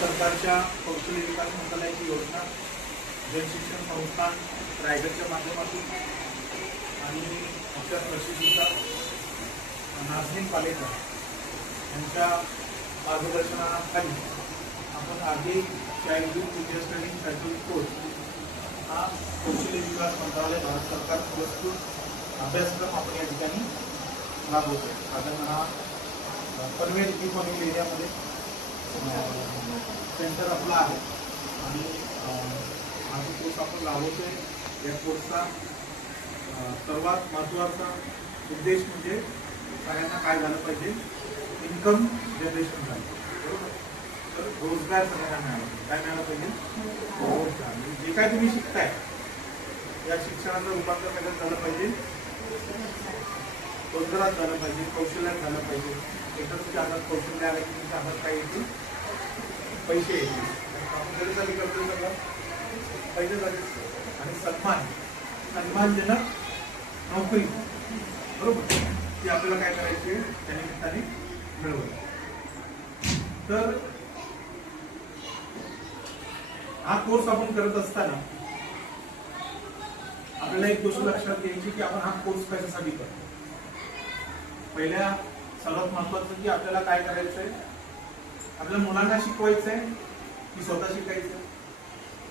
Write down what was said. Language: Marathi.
सरकारच्या कौशल्य विकास मंत्रालयाची योजना जनशिक्षण संस्थान रायगडच्या माध्यमातून आणि आमच्या प्रशिक्षिका नाझनीन पालेकर यांच्या मार्गदर्शनाखाली आपण आगे childhood media study certificate course हा कौशल्य विकास मंत्रालय भारत सरकार पुरस्कृत अभ्यासक्रम आपण या ठिकाणी राबवतोय. साधारण हा पनवेल इकॉनॉमिक एरियामध्ये सेंटर आपला आहे आणि हा जो कोर्स आपण राबवतोय या कोर्सचा सर्वात महत्त्वाचा उद्देश म्हणजे सगळ्यांना काय झालं पाहिजे, इन्कम जनरेशन झालं, बरोबर. तर रोजगार सगळ्यांना मिळाला, काय मिळालं पाहिजे, रोजगार. म्हणजे जे काय तुम्ही शिकताय या शिक्षणाचं रूपांतर सगळ्यात झालं पाहिजे, रोजगारात झालं पाहिजे, कौशल्यात झालं पाहिजे. एकदा तुमच्या हातात कौशल्य आलं की तुमच्या हातात काय येतील, पैसे येतील. आपण त्याच्यासाठी करतो सगळं पैशासाठी. आणि सन्मानजनक नोकरी, बरोबर, ती आपल्याला काय करायची आहे त्या निमित्ताने मिळवत. तर हा कोर्स आपण करत असताना आपल्याला एक गोष्ट लक्षात घ्यायची की आपण हा कोर्स कशासाठी करतो. पहिल्या सर्वात महत्वाचं की आपल्याला काय करायचंय, आपल्या मुलांना शिकवायचंय की स्वतः शिकायचं.